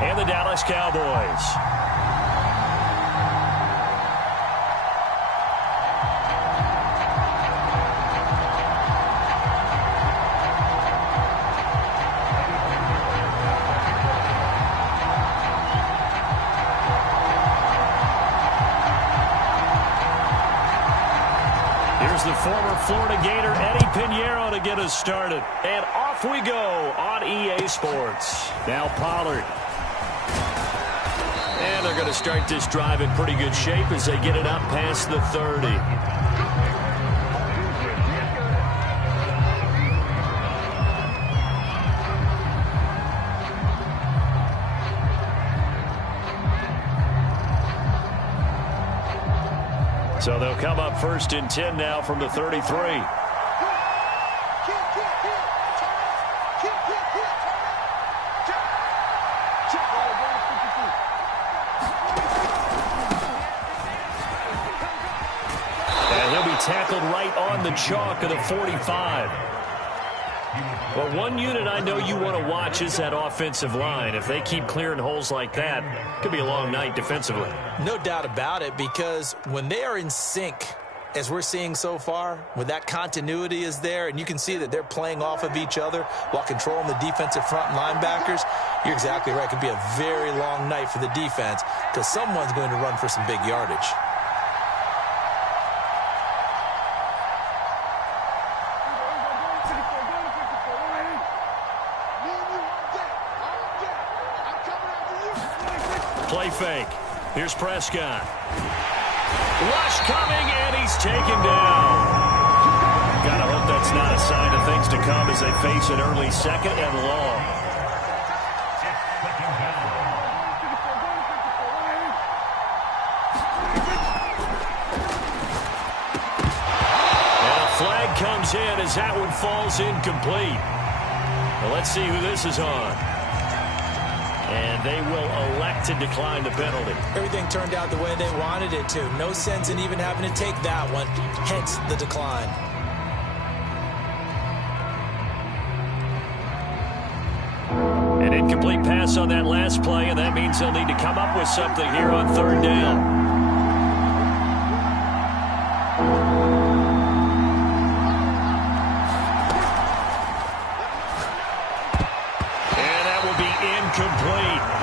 and the Dallas Cowboys. The former Florida Gator Eddie Pinheiro to get us started. And off we go on EA Sports. Now Pollard. And they're going to start this drive in pretty good shape as they get it up past the 30. So they'll come up 1st and 10 now from the 33. And he'll be tackled right on the chalk of the 45. Well, one unit I know you want to watch is that offensive line. If they keep clearing holes like that, it could be a long night defensively. No doubt about it, because when they are in sync, as we're seeing so far, when that continuity is there and you can see that they're playing off of each other while controlling the defensive front linebackers, you're exactly right. It could be a very long night for the defense because someone's going to run for some big yardage. Play fake. Here's Prescott. Rush coming, and he's taken down. Gotta hope that's not a sign of things to come as they face an early 2nd and long. And a flag comes in as that one falls incomplete. Well, let's see who this is on. And they will elect to decline the penalty. Everything turned out the way they wanted it to. No sense in even having to take that one, hence the decline. An incomplete pass on that last play, and that means they'll need to come up with something here on 3rd down.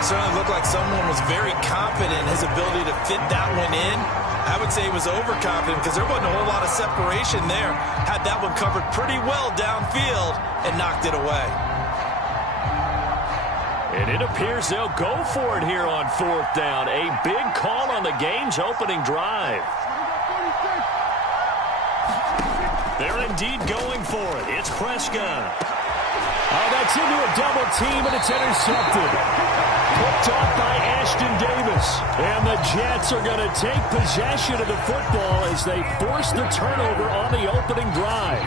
Certainly looked like someone was very confident in his ability to fit that one in. I would say he was overconfident because there wasn't a whole lot of separation there. Had that one covered pretty well downfield and knocked it away. And it appears they'll go for it here on 4th down. A big call on the game's opening drive. They're indeed going for it. It's Prescott. Oh, that's into a double team, and it's intercepted. Picked off by Ashton Davis. And the Jets are going to take possession of the football as they force the turnover on the opening drive.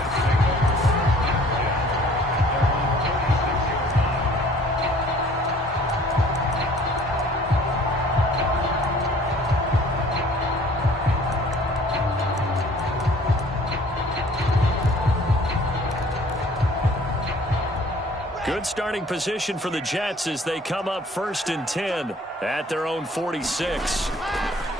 Good starting position for the Jets as they come up 1st and 10 at their own 46.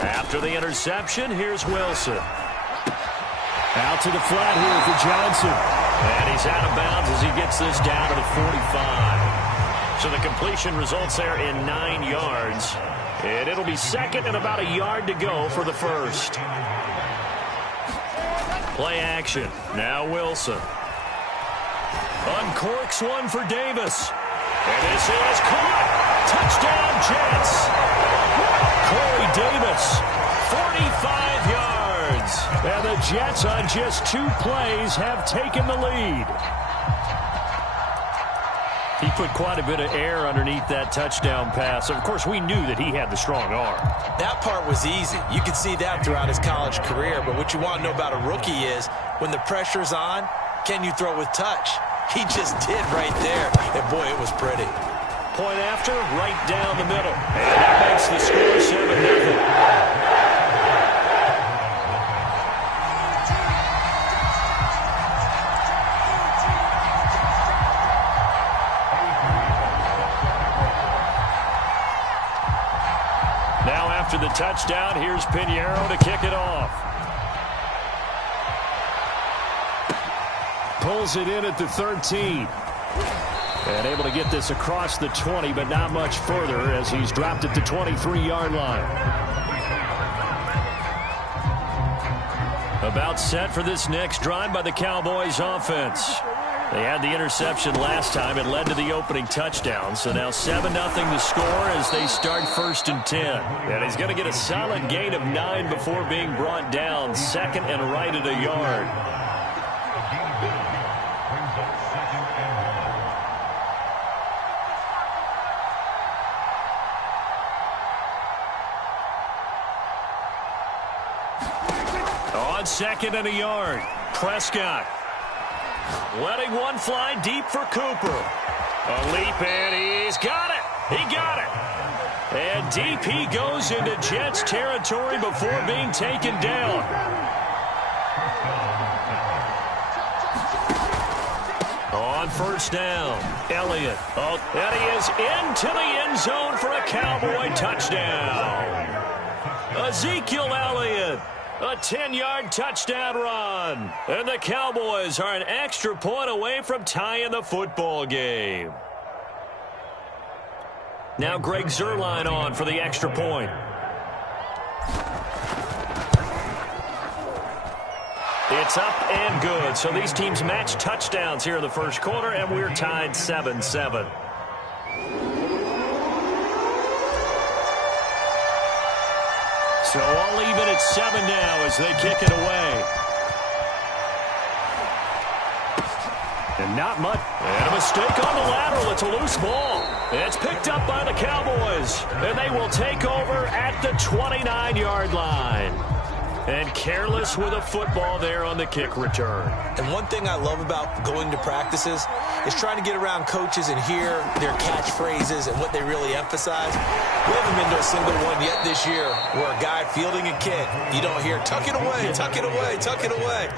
After the interception, here's Wilson. Out to the flat here for Johnson. And he's out of bounds as he gets this down to the 45. So the completion results there in 9 yards. And it'll be 2nd and about a yard to go for the 1st. Play action. Now Wilson. Uncorks one for Davis. And this is caught. Touchdown, Jets. Corey Davis, 45 yards. And the Jets on just 2 plays have taken the lead. He put quite a bit of air underneath that touchdown pass. Of course, we knew that he had the strong arm. That part was easy. You could see that throughout his college career. But what you want to know about a rookie is when the pressure's on, can you throw with touch? He just did right there. And, boy, it was pretty. Point after, right down the middle. And that makes the score 7-0. After the touchdown, here's Pinheiro to kick it off. Pulls it in at the 13. And able to get this across the 20, but not much further as he's dropped at the 23-yard line. About set for this next drive by the Cowboys offense. They had the interception last time. It led to the opening touchdown. So now 7-0 the score as they start 1st and 10. And he's going to get a solid gain of 9 before being brought down. 2nd and right at a yard. On 2nd and a yard, Prescott. Letting one fly deep for Cooper. A leap, and he's got it. He got it. And deep he goes into Jets territory before being taken down. On 1st down, Elliott. Oh, and he is into the end zone for a Cowboy touchdown. Ezekiel Elliott. A 10-yard touchdown run. And the Cowboys are an extra point away from tying the football game. Now Greg Zuerlein on for the extra point. It's up and good. So these teams match touchdowns here in the first quarter, and we're tied 7-7. So all even at 7 now as they kick it away. And not much. And a mistake on the lateral. It's a loose ball. It's picked up by the Cowboys. And they will take over at the 29-yard line. And careless with a football there on the kick return. And one thing I love about going to practices is trying to get around coaches and hear their catchphrases and what they really emphasize. We haven't been to a single one yet this year where a guy fielding a kick, you don't hear, tuck it away, tuck it away, tuck it away.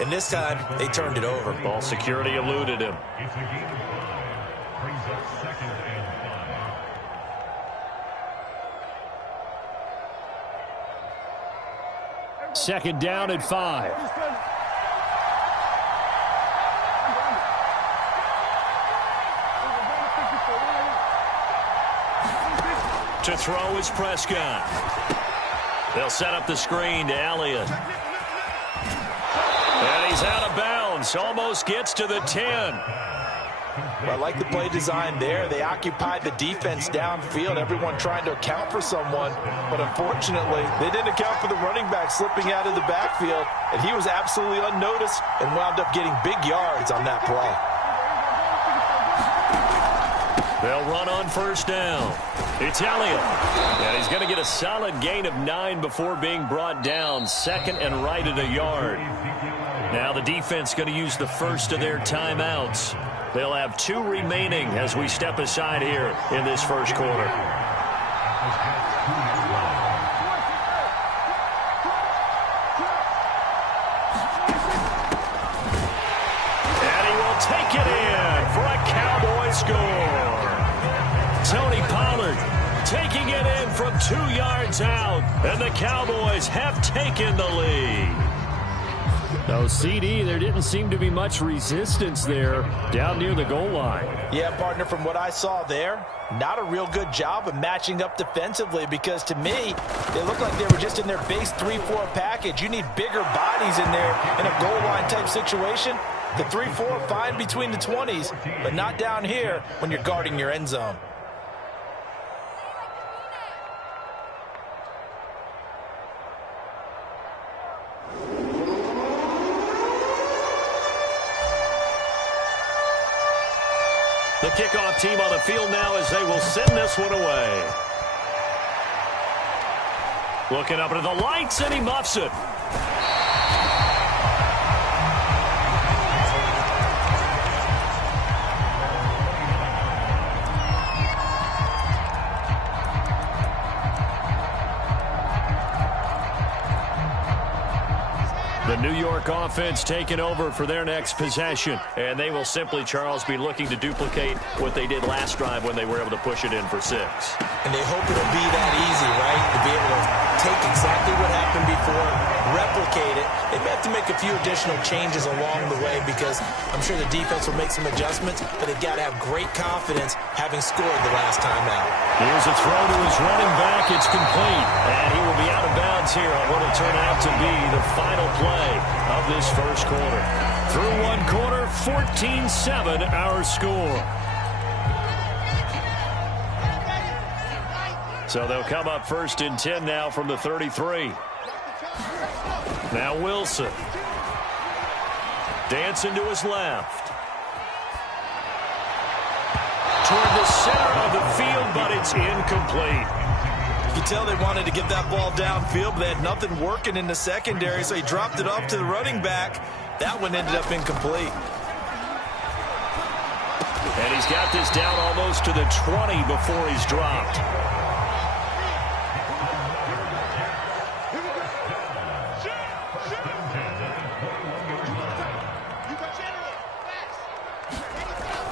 And this time, they turned it over. Ball security eluded him. Second down at 5. To throw is Prescott. They'll set up the screen to Elliott. And he's out of bounds. Almost gets to the 10. I like the play design there. They occupied the defense downfield, everyone trying to account for someone. But unfortunately, they didn't account for the running back slipping out of the backfield. And he was absolutely unnoticed and wound up getting big yards on that play. They'll run on 1st down. It's Elliott. And he's going to get a solid gain of 9 before being brought down. 2nd and right at a yard. Now the defense going to use the first of their timeouts. They'll have 2 remaining as we step aside here in this first quarter. And he will take it in for a Cowboy score. Tony Pollard taking it in from 2 yards out, and the Cowboys have taken the lead. No, CD, there didn't seem to be much resistance there down near the goal line. Yeah, partner, from what I saw there, not a real good job of matching up defensively because to me, they looked like they were just in their base 3-4 package. You need bigger bodies in there in a goal line type situation. The 3-4 fine between the 20s, but not down here when you're guarding your end zone. The kickoff team on the field now as they will send this one away. Looking up into the lights, and he muffs it. The New York offense taking over for their next possession. And they will simply, Charles, be looking to duplicate what they did last drive when they were able to push it in for 6. and they hope it'll be that easy, right? To be able to take exactly what happened before, replicate it. They may have to make a few additional changes along the way because I'm sure the defense will make some adjustments, but they've got to have great confidence having scored the last time out. Here's a throw to his running back. It's complete, and he will be out of bounds here on what will turn out to be the final play of this first quarter. Through one quarter, 14-7 our score. So they'll come up first and 10 now from the 33. Now Wilson. Dancing to his left. Toward the center of the field, but it's incomplete. You can tell they wanted to get that ball downfield, but they had nothing working in the secondary, so he dropped it off to the running back. That one ended up incomplete. And he's got this down almost to the 20 before he's dropped.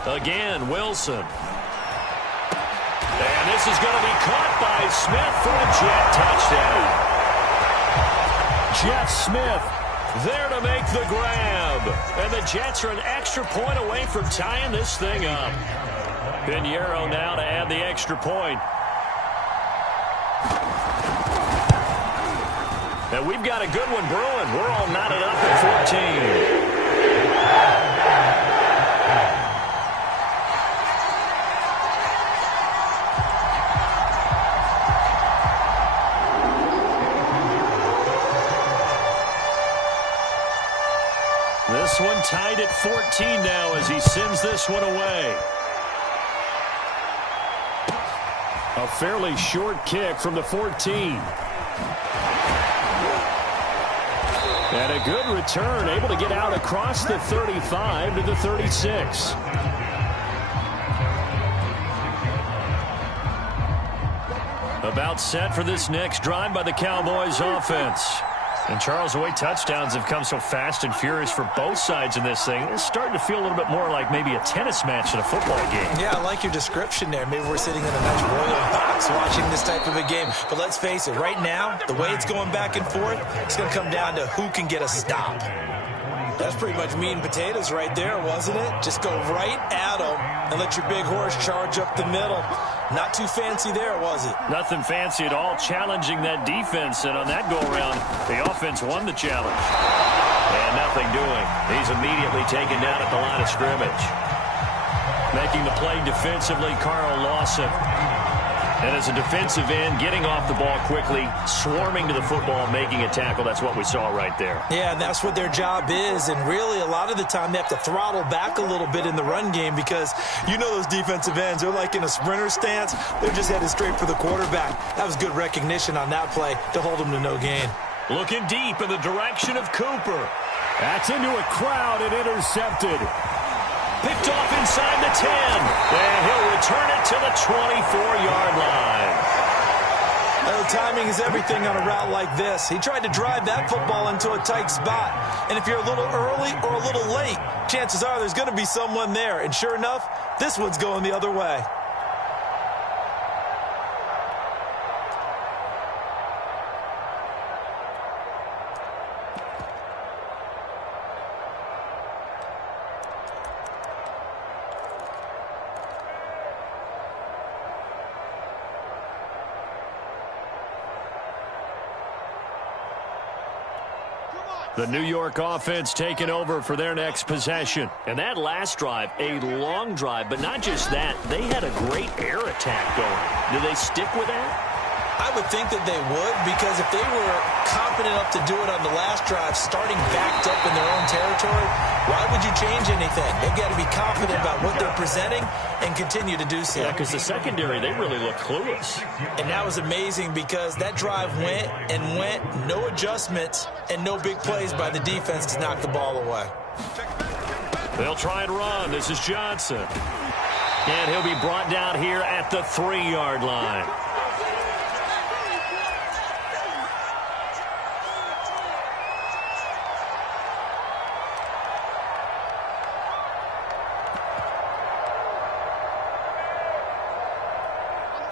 Again, Wilson. And this is going to be caught by Smith for a Jet touchdown. Jeff Smith there to make the grab. And the Jets are an extra point away from tying this thing up. Pinheiro now to add the extra point. And we've got a good one brewing. We're all knotted up at 14. This one tied at 14 now as he sends this one away. A fairly short kick from the 14. And a good return, able to get out across the 35 to the 36. About set for this next drive by the Cowboys offense. And Charles, the way touchdowns have come so fast and furious for both sides in this thing, it's starting to feel a little bit more like maybe a tennis match in a football game. Yeah, I like your description there. Maybe we're sitting in a nice royal box watching this type of a game. But let's face it, right now, the way it's going back and forth, it's going to come down to who can get a stop. That's pretty much meat and potatoes right there, wasn't it? Just go right at them and let your big horse charge up the middle. Not too fancy there, was it? Nothing fancy at all, challenging that defense. And on that go-around, the offense won the challenge. And nothing doing. He's immediately taken down at the line of scrimmage. Making the play defensively, Carl Lawson. And as a defensive end, getting off the ball quickly, swarming to the football, making a tackle. That's what we saw right there. Yeah, and that's what their job is. And really, a lot of the time, they have to throttle back a little bit in the run game because you know those defensive ends, they're like in a sprinter stance. They're just headed straight for the quarterback. That was good recognition on that play to hold them to no gain. Looking deep in the direction of Cooper. That's into a crowd and intercepted. Picked off inside the 10. And he'll return it to the 24-yard line. Well, timing is everything on a route like this. He tried to drive that football into a tight spot. And if you're a little early or a little late, chances are there's going to be someone there. And sure enough, this one's going the other way. The New York offense taking over for their next possession. And that last drive, a long drive, but not just that. They had a great air attack going. Do they stick with that? I would think that they would, because if they were confident enough to do it on the last drive, starting backed up in their own territory, why would you change anything? They've got to be confident about what they're presenting and continue to do so. Yeah, because the secondary, they really look clueless. And that was amazing because that drive went and went, no adjustments and no big plays by the defense to knock the ball away. They'll try and run. This is Johnson. And he'll be brought down here at the 3-yard line.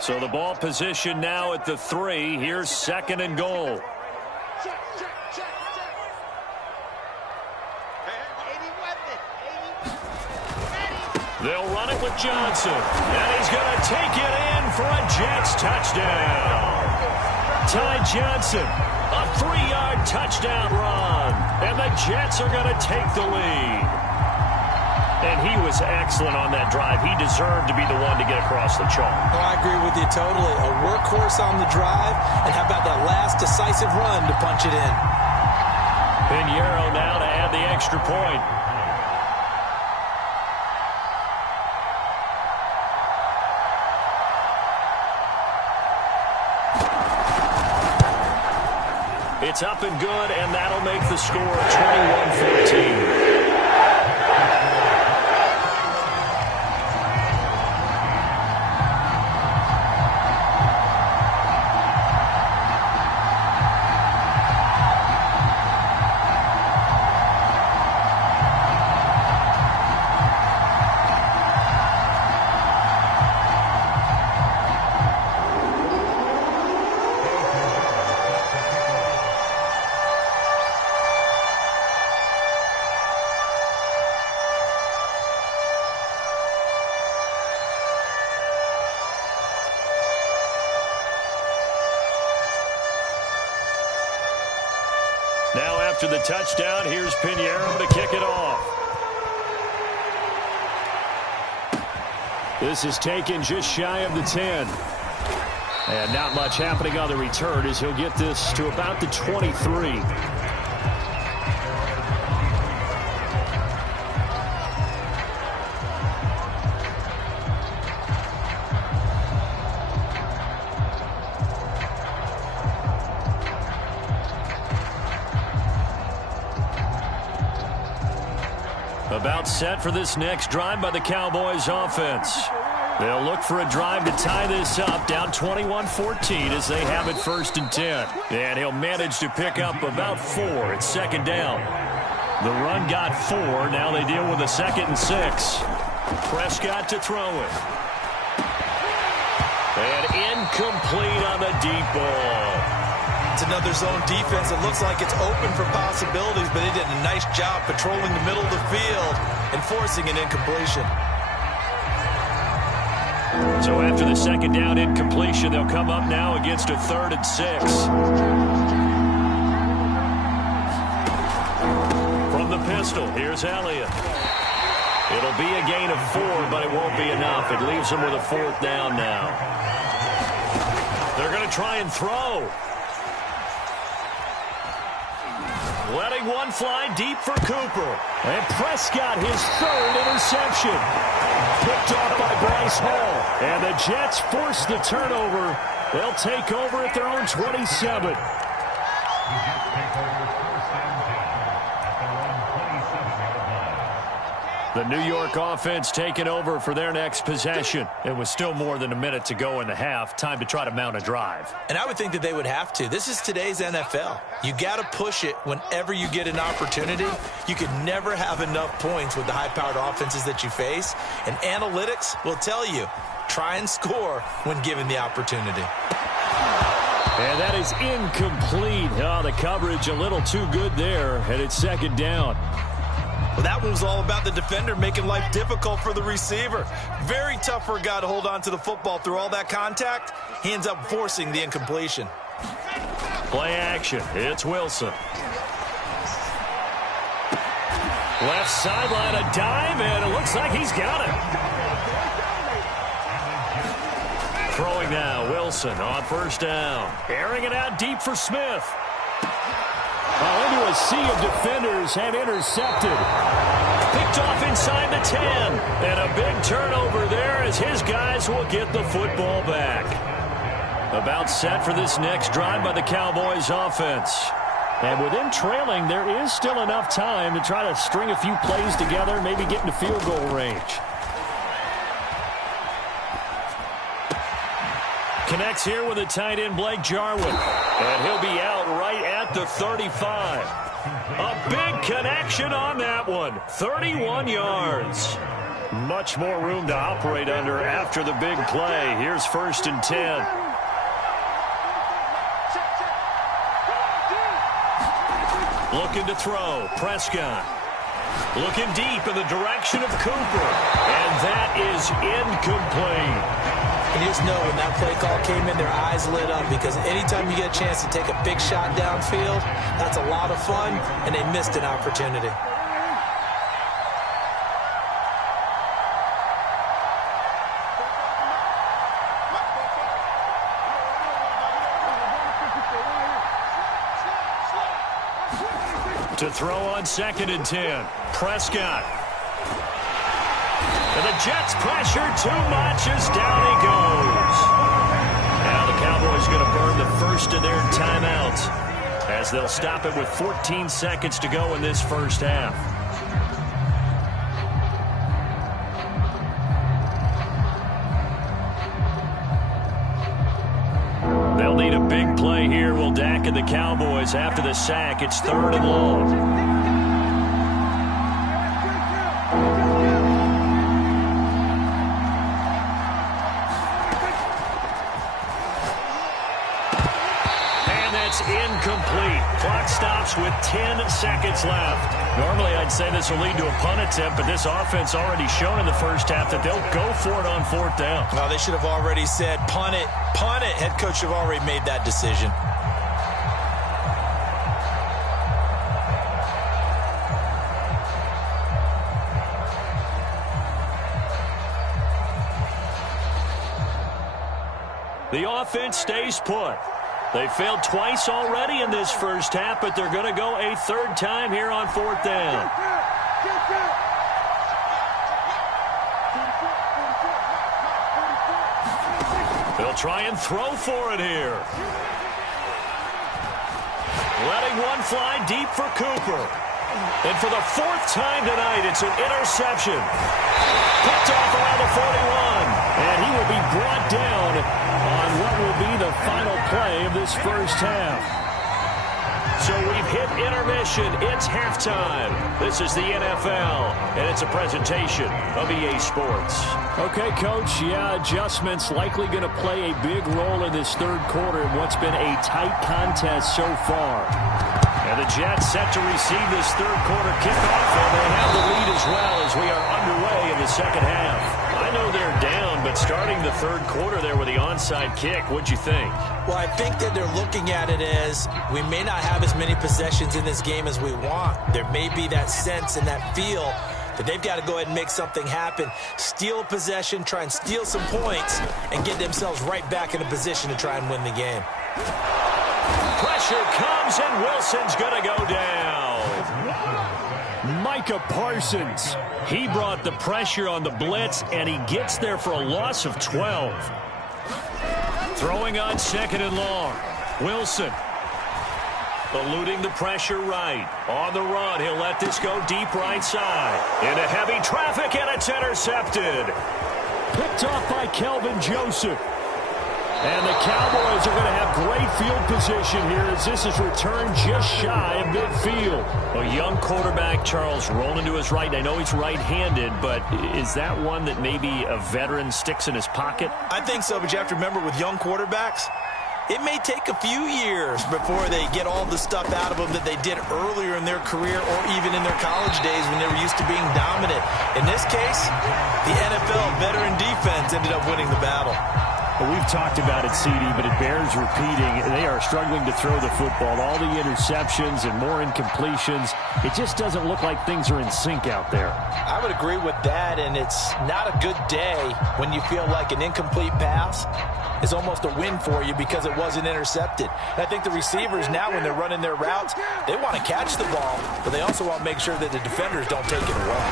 So the ball position now at the 3. Here's 2nd and goal. They'll run it with Johnson. And he's going to take it in for a Jets touchdown. Ty Johnson, a 3-yard touchdown run. And the Jets are going to take the lead. And he was excellent on that drive. He deserved to be the one to get across the chalk. Oh, I agree with you totally. A workhorse on the drive. And how about that last decisive run to punch it in? Pinheiro now to add the extra point. It's up and good, and that'll make the score 21-14. Now after the touchdown, here's Pinheiro to kick it off. This is taken just shy of the 10. And not much happening on the return as he'll get this to about the 23. About set for this next drive by the Cowboys offense. They'll look for a drive to tie this up, down 21-14 as they have it 1st and 10. And he'll manage to pick up about 4 at 2nd down. The run got 4. Now they deal with a 2nd and 6. Prescott to throw it. And incomplete on the deep ball. It's another zone defense that looks like it's open for possibilities, but they did a nice job patrolling the middle of the field and forcing an incompletion. So after the 2nd down incompletion, they'll come up now against a 3rd and 6. From the pistol, here's Elliott. It'll be a gain of 4, but it won't be enough. It leaves them with a 4th down now. They're going to try and throw. Letting one fly deep for Cooper. And Prescott, his 3rd interception. Picked off by Bryce Hall. And the Jets force the turnover. They'll take over at their own 27. The New York offense taking over for their next possession. It was still more than a minute to go in the half. Time to try to mount a drive. And I would think that they would have to. This is today's NFL. You got to push it whenever you get an opportunity. You could never have enough points with the high-powered offenses that you face. And analytics will tell you, try and score when given the opportunity. And that is incomplete. Oh, the coverage a little too good there. And it's 2nd down. Well, that one was all about the defender making life difficult for the receiver. Very tough for a guy to hold on to the football through all that contact. He ends up forcing the incompletion. Play action. It's Wilson. Left sideline, a dive, and it looks like he's got it. Throwing now, Wilson on 1st down. Airing it out deep for Smith. Into a sea of defenders and intercepted. Picked off inside the 10. And a big turnover there as his guys will get the football back. About set for this next drive by the Cowboys offense. And with them trailing, there is still enough time to try to string a few plays together, maybe get into field goal range. Connects here with a tight end, Blake Jarwin. And he'll be out right at the 35. A big connection on that one. 31 yards. Much more room to operate under after the big play. Here's 1st and 10. Looking to throw. Prescott. Looking deep in the direction of Cooper. And that is incomplete. And you just know when that play call came in, their eyes lit up, because anytime you get a chance to take a big shot downfield, that's a lot of fun, and they missed an opportunity. To throw on 2nd and 10. Prescott. And the Jets pressure too much as down he goes. Now the Cowboys going to burn the first of their timeouts as they'll stop it with 14 seconds to go in this first half. They'll need a big play here. Will Dak and the Cowboys after the sack. It's 3rd and long. Incomplete. Clock stops with 10 seconds left. Normally, I'd say this will lead to a punt attempt, but this offense already shown in the first half that they'll go for it on 4th down. Well, they should have already said, punt it, punt it. Head coach should have already made that decision. The offense stays put. They failed twice already in this first half, but they're going to go a 3rd time here on 4th down. They'll try and throw for it here. Letting one fly deep for Cooper. And for the 4th time tonight, it's an interception. Picked off around the 41. And he will be brought down on what will be the final play of this first half. So we've hit intermission. It's halftime. This is the NFL, and it's a presentation of EA Sports. Okay, Coach, adjustments likely going to play a big role in this 3rd quarter in what's been a tight contest so far. And the Jets set to receive this 3rd quarter kickoff, and they have the lead as well as we are underway in the 2nd half. I know they're down, but starting the 3rd quarter there with the onside kick, what'd you think? Well, I think that they're looking at it as we may not have as many possessions in this game as we want. There may be that sense and that feel that they've got to go ahead and make something happen, steal possession, try and steal some points, and get themselves right back in a position to try and win the game. Pressure comes, and Wilson's going to go down. Micah Parsons. He brought the pressure on the blitz, and he gets there for a loss of 12. Throwing on 2nd and long. Wilson. Eluding the pressure right. On the run, he'll let this go deep right side. Into heavy traffic, and it's intercepted. Picked off by Kelvin Joseph. And the Cowboys are going to have great field position here as this is returned just shy of midfield. A young quarterback, Charles, rolling to his right. I know he's right-handed, but is that one that maybe a veteran sticks in his pocket? I think so, but you have to remember with young quarterbacks, it may take a few years before they get all the stuff out of them that they did earlier in their career or even in their college days when they were used to being dominant. In this case, the NFL veteran defense ended up winning the battle. Well, we've talked about it, CD, but it bears repeating. They are struggling to throw the football. All the interceptions and more incompletions. It just doesn't look like things are in sync out there. I would agree with that, and it's not a good day when you feel like an incomplete pass is almost a win for you because it wasn't intercepted. And I think the receivers now, when they're running their routes, they want to catch the ball, but they also want to make sure that the defenders don't take it away.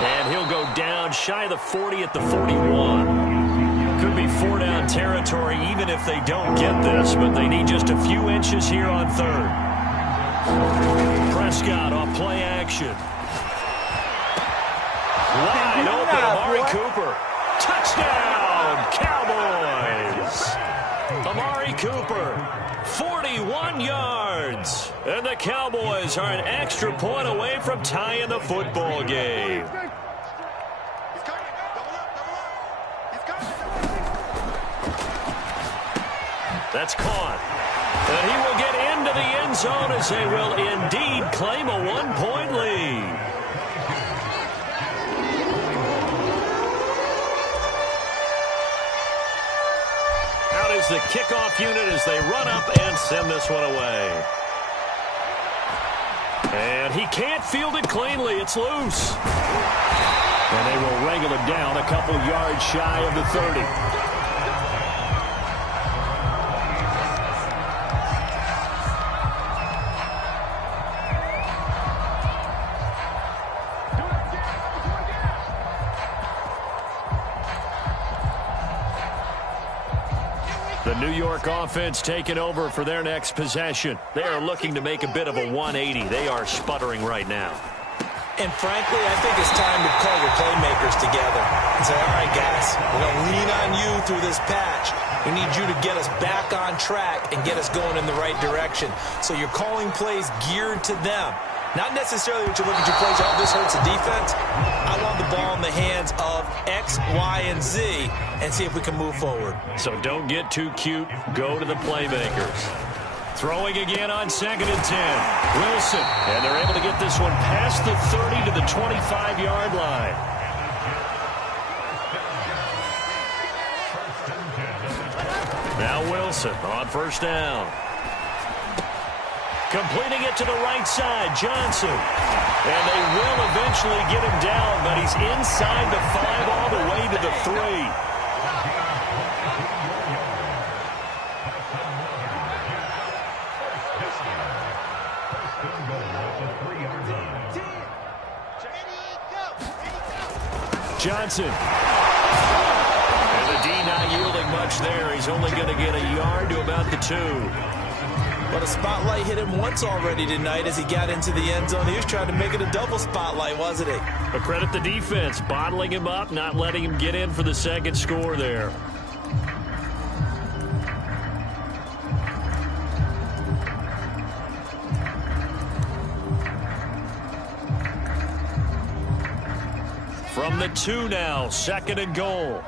And he'll go down shy of the 40 at the 41. Could be 4-down territory even if they don't get this, but they need just a few inches here on 3rd. Prescott off play action. Wide open, Amari Cooper. Touchdown, Cowboys. Amari Cooper, 41 yards. And the Cowboys are an extra point away from tying the football game. That's caught. And he will get into the end zone as they will indeed claim a one-point lead. Out is the kickoff unit as they run up and send this one away. And he can't field it cleanly. It's loose. And they will wrangle it down a couple yards shy of the 30. The New York offense taking over for their next possession. They are looking to make a bit of a 180. They are sputtering right now. And frankly, I think it's time to call your playmakers together and say, all right, guys, we're going to lean on you through this patch. We need you to get us back on track and get us going in the right direction. So you're calling plays geared to them. Not necessarily what you look at your plays, oh, this hurts the defense. I want the ball in the hands of X, Y, and Z and see if we can move forward. So don't get too cute. Go to the playmakers. Throwing again on 2nd and 10. Wilson. And they're able to get this one past the 30 to the 25-yard line. Now Wilson on 1st down. Completing it to the right side, Johnson. And they will eventually get him down, but he's inside the 5 all the way to the 3. Johnson. And the D not yielding much there. He's only going to get a yard to about the 2. But a spotlight hit him once already tonight as he got into the end zone. He was trying to make it a double spotlight, wasn't he? But credit the defense, bottling him up, not letting him get in for the second score there. From the 2 now, 2nd and goal.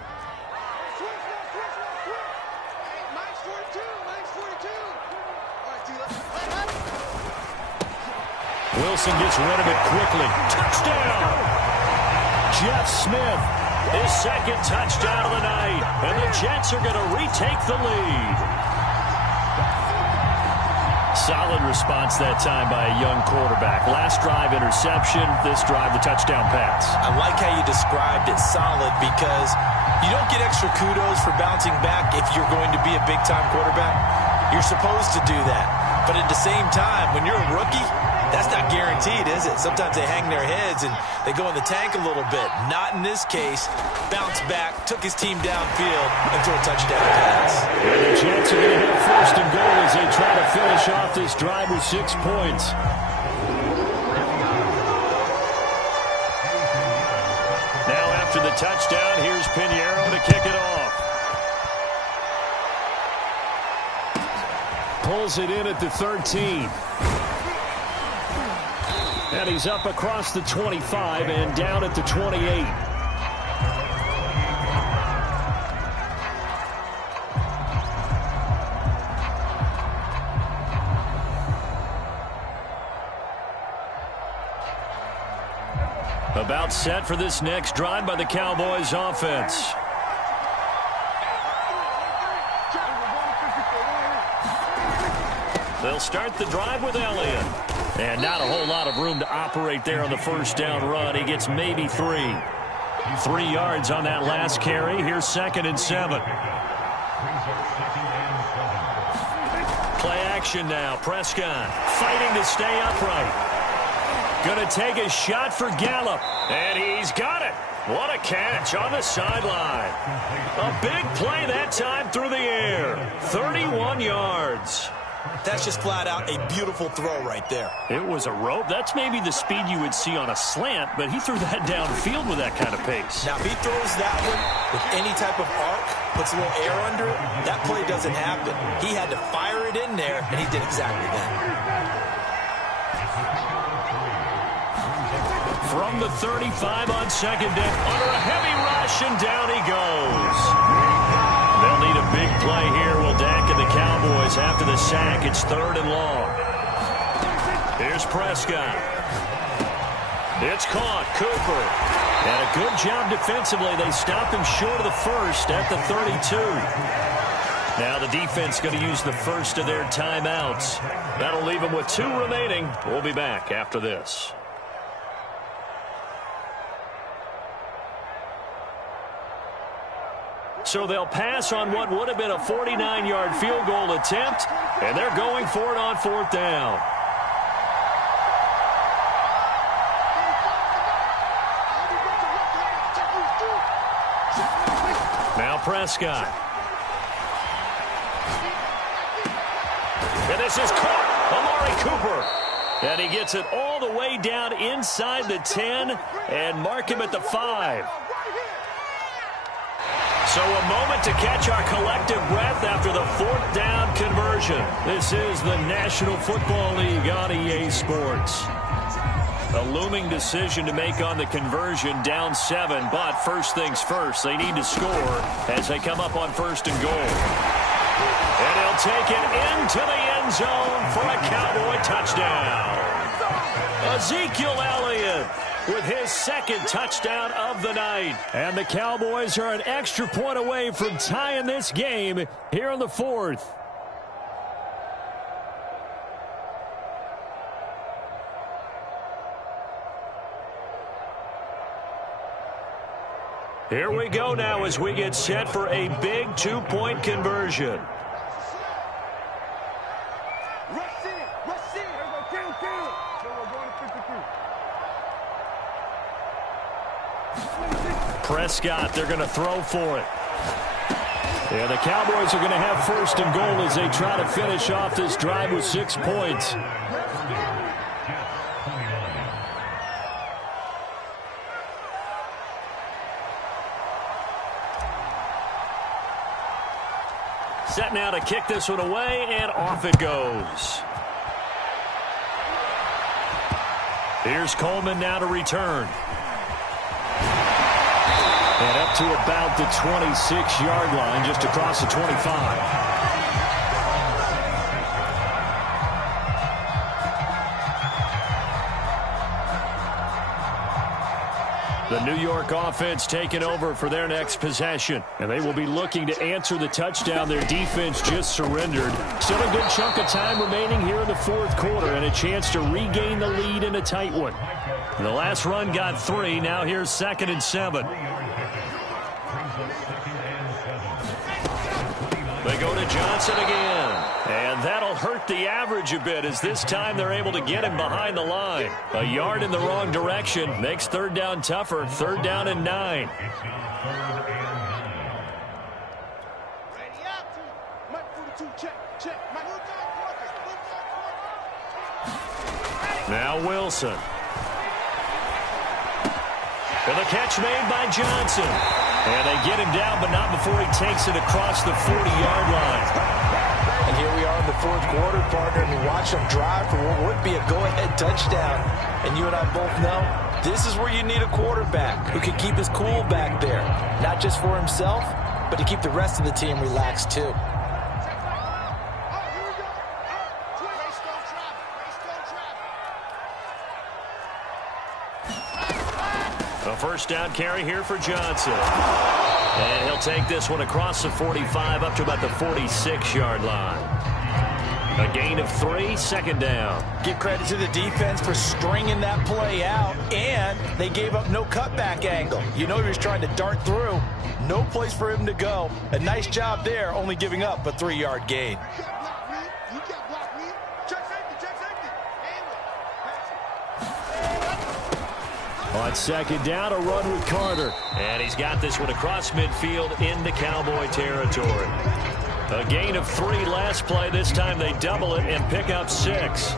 Wilson gets rid of it quickly. Touchdown! Jeff Smith, his 2nd touchdown of the night. And the Jets are going to retake the lead. Solid response that time by a young quarterback. Last drive, interception. This drive, the touchdown pass. I like how you described it, solid, because you don't get extra kudos for bouncing back if you're going to be a big-time quarterback. You're supposed to do that. But at the same time, when you're a rookie, that's not guaranteed, is it? Sometimes they hang their heads and they go in the tank a little bit. Not in this case. Bounced back, took his team downfield, and threw a touchdown pass. And the Jets are going to hit 1st and goal as they try to finish off this drive with 6 points. Now after the touchdown, here's Pinheiro to kick it off. Pulls it in at the 13. And he's up across the 25 and down at the 28. About set for this next drive by the Cowboys offense. They'll start the drive with Elliott. And not a whole lot of room to operate there on the 1st down run. He gets maybe 3. 3 yards on that last carry. Here's 2nd and 7. Play action now. Prescott fighting to stay upright. Going to take a shot for Gallup. And he's got it. What a catch on the sideline. A big play that time through the air. 31 yards. That's just flat out a beautiful throw right there. It was a rope. That's maybe the speed you would see on a slant, but he threw that downfield with that kind of pace. Now, if he throws that one with any type of arc, puts a little air under it, that play doesn't happen. He had to fire it in there, and he did exactly that. From the 35 on 2nd down, under a heavy rush, and down he goes. They'll need a big play here. Will Dak and the Cowboys after the sack. It's 3rd and long. Here's Prescott. It's caught. Cooper. And a good job defensively. They stopped him short of the first at the 32. Now the defense going to use the first of their timeouts. That'll leave them with 2 remaining. We'll be back after this. So they'll pass on what would have been a 49-yard field goal attempt, and they're going for it on 4th down. Now Prescott. And this is caught. Amari Cooper. And he gets it all the way down inside the 10 and mark him at the 5. So a moment to catch our collective breath after the 4th down conversion. This is the National Football League on EA Sports. A looming decision to make on the conversion, down 7, but first things first, they need to score as they come up on 1st and goal. And he'll take it into the end zone for a Cowboy touchdown. Ezekiel Elliott with his 2nd touchdown of the night. And the Cowboys are an extra point away from tying this game here in the 4th. Here we go now as we get set for a big 2-point conversion. Prescott, they're going to throw for it. Yeah, the Cowboys are going to have 1st and goal as they try to finish off this drive with 6 points. Set now to kick this one away, and off it goes. Here's Coleman now to return. And up to about the 26-yard line, just across the 25. The New York offense taking over for their next possession. And they will be looking to answer the touchdown their defense just surrendered. Still a good chunk of time remaining here in the 4th quarter and a chance to regain the lead in a tight one. The last run got 3. Now here's 2nd and 7. They go to Johnson again. And that'll hurt the average a bit as this time they're able to get him behind the line. A yard in the wrong direction makes 3rd down tougher. 3rd down and 9. Now Wilson. And the catch made by Johnson. And they get him down, but not before he takes it across the 40-yard line. And here we are in the 4th quarter, partner, and we watch them drive for what would be a go-ahead touchdown. And you and I both know this is where you need a quarterback who can keep his cool back there. Not just for himself, but to keep the rest of the team relaxed too. A 1st down carry here for Johnson. And he'll take this one across the 45 up to about the 46-yard line. A gain of 3, 2nd down. Give credit to the defense for stringing that play out, and they gave up no cutback angle. You know he was trying to dart through. No place for him to go. A nice job there, only giving up a 3-yard gain. On 2nd down, a run with Carter. And he's got this one across midfield into Cowboy territory. A gain of 3 last play. This time they double it and pick up 6.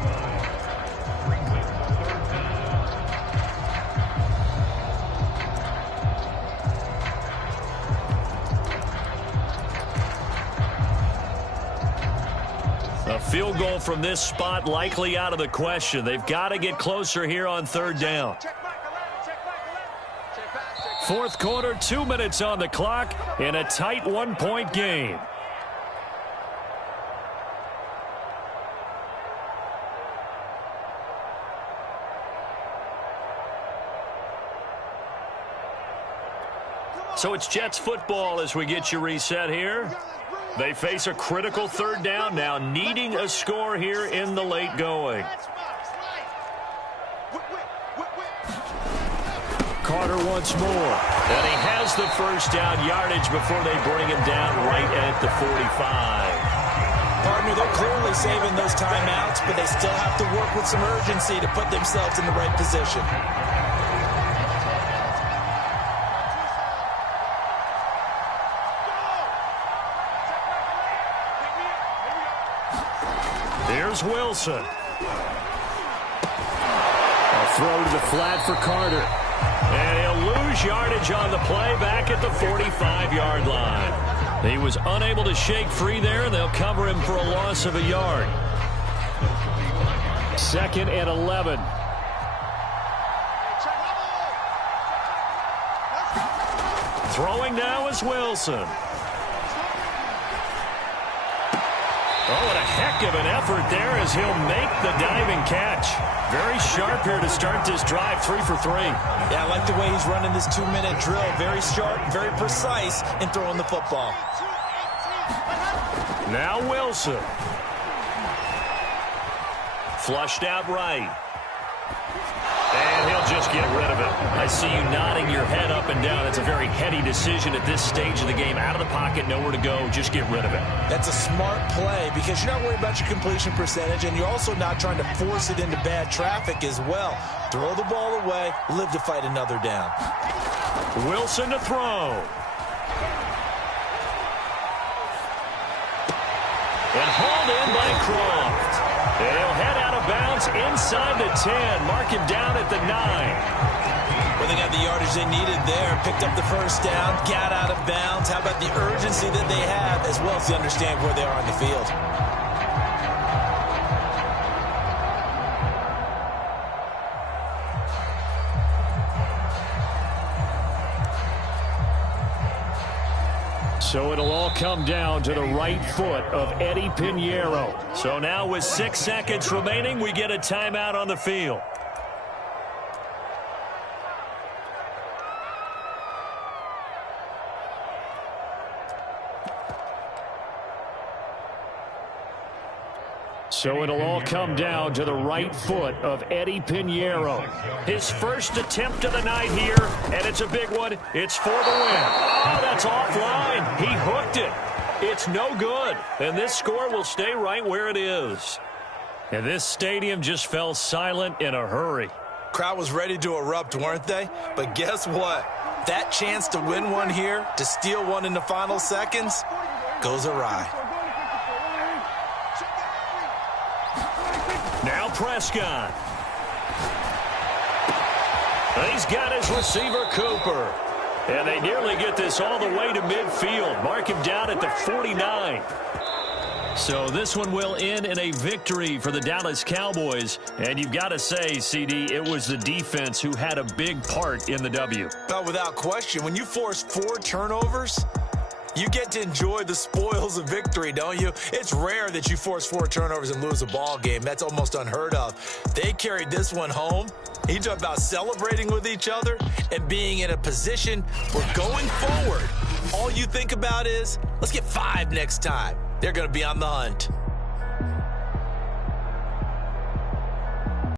A field goal from this spot likely out of the question. They've got to get closer here on 3rd down. 4th quarter, 2 minutes on the clock in a tight 1-point game. So it's Jets football as we get you reset here. They face a critical third down now, needing a score here in the late going. Carter once more. And he has the first down yardage before they bring him down right at the 45. Partner, they're clearly saving those timeouts, but they still have to work with some urgency to put themselves in the right position. Here's Wilson. A throw to the flat for Carter. And he'll lose yardage on the play back at the 45-yard line. He was unable to shake free there, and they'll cover him for a loss of a yard. 2nd and 11. Throwing now is Wilson. Oh, and a heck of an effort there as he'll make the diving catch. Very sharp here to start this drive, 3 for 3. Yeah, I like the way he's running this 2-minute drill. Very sharp, very precise in throwing the football. Now Wilson. Flushed out right. And he'll just get rid of it. I see you nodding your head up and down. It's a very heady decision at this stage of the game. Out of the pocket, nowhere to go. Just get rid of it. That's a smart play because you're not worried about your completion percentage, and you're also not trying to force it into bad traffic as well. Throw the ball away, live to fight another down. Wilson to throw. And hauled in by Croft. And he'll head out of bounds inside the 10. Mark him down at the 9. Well, they got the yardage they needed there. Picked up the first down, got out of bounds. How about the urgency that they have, as well as to understand where they are on the field? So it'll all come down to the right foot of Eddie Pinheiro. So now with 6 seconds remaining, we get a timeout on the field. So it'll all come down to the right foot of Eddie Pinheiro. His first attempt of the night here, and it's a big one. It's for the win. Oh, that's offline. He hooked it. It's no good, and this score will stay right where it is. And this stadium just fell silent in a hurry. Crowd was ready to erupt, weren't they? But guess what? That chance to win one here, to steal one in the final seconds, goes awry. Now Prescott. He's got his receiver, Cooper. And they nearly get this all the way to midfield. Mark him down at the 49. So this one will end in a victory for the Dallas Cowboys. And you've got to say, CD, it was the defense who had a big part in the W. Well, without question, when you force 4 turnovers, you get to enjoy the spoils of victory, don't you? It's rare that you force 4 turnovers and lose a ball game. That's almost unheard of. They carried this one home. You talk about celebrating with each other and being in a position where going forward, all you think about is, let's get 5 next time. They're going to be on the hunt.